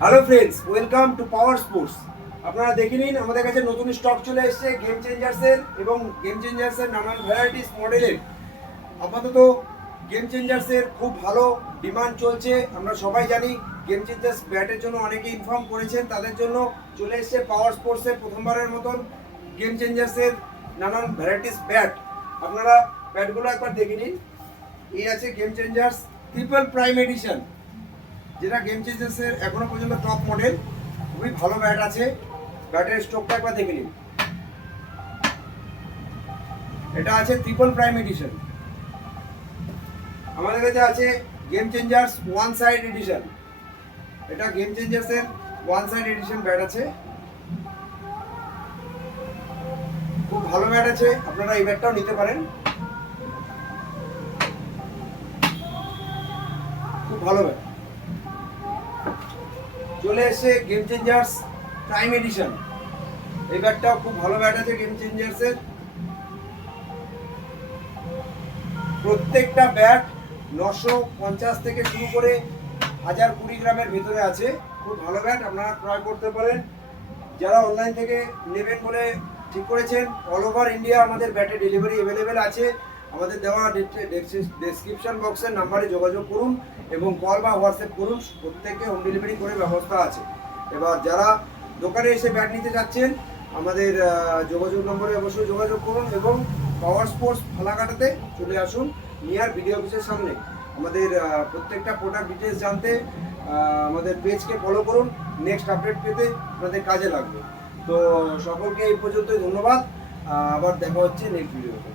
Hello friends, welcome to power sports. আপনারা দেখে নিন, আমাদের কাছে নতুন স্টক চলে এসেছে গেম চেঞ্জার্সের এবং গেম চেঞ্জার্সের নানান ভ্যারাইটিস মডেলের। আপাতত গেম চেঞ্জার্সের খুব ভালো ডিমান্ড চলছে। আমরা সবাই জানি গেম চেঞ্জার্স ব্যাটের জন্য অনেকে ইনফর্ম করেছেন, তাদের জন্য চলে এসেছে পাওয়ার স্পোর্টসের প্রথমবারের মতন গেম চেঞ্জার্সের নানান ভ্যারাইটিস ব্যাট। আপনারা ব্যাটগুলো একবার দেখে নিন। এই আছে game changers triple prime edition, যেটা গেম চেঞ্জার্সের এখনো পর্যন্ত টপ মডেল। খুবই ভালো ব্যাট আছে। ব্যাটের স্ট্রোকটা একবার দেখে নিন। এটা আছে ট্রিপল প্রাইম এডিশন। আমাদের কাছে আছে game changers one side edition. এটা গেম চেঞ্জার্সের ওয়ান সাইড এডিশন ব্যাট আছে, খুব ভালো ব্যাট আছে। আপনারা এই ব্যাটটাও নিতে পারেন, খুব ভালো ব্যাট। চলে এসে গেম চেঞ্জার্স প্রাইম এডিশন। এই ব্যাটটাও খুব ভালো ব্যাট আছে গেম চেঞ্জার্সের। প্রত্যেকটা ব্যাট 950 থেকে শুরু করে 1020 গ্রামের ভেতরে আছে। খুব ভালো ব্যাট, আপনারা ক্রয় করতে পারেন। যারা অনলাইন থেকে নেবেন বলে ঠিক করেছেন, অল ওভার ইন্ডিয়া আমাদের ব্যাটের ডেলিভারি অ্যাভেলেবেল আছে। আমাদের দেওয়া ডেসক্রিপশন বক্সের নাম্বারে যোগাযোগ করুন এবং কল বা হোয়াটসঅ্যাপ করুন, প্রত্যেকে হোম ডেলিভারি করে ব্যবস্থা আছে। এবার যারা দোকানে এসে ব্যাট নিতে চাচ্ছেন, আমাদের যোগাযোগ নম্বরে অবশ্যই যোগাযোগ করুন এবং পাওয়ার স্পোর্টস ফালাকাটাতে চলে আসুন নিয়ার ভিডিও অফিসের সামনে। আমাদের প্রত্যেকটা প্রোডাক্ট ডিটেলস জানতে আমাদের পেজকে ফলো করুন। নেক্সট আপডেট পেতে আপনাদের কাজে লাগবে। তো সকলকে এই পর্যন্তই ধন্যবাদ। আবার দেখা হচ্ছে নেক্সট ভিডিওতে।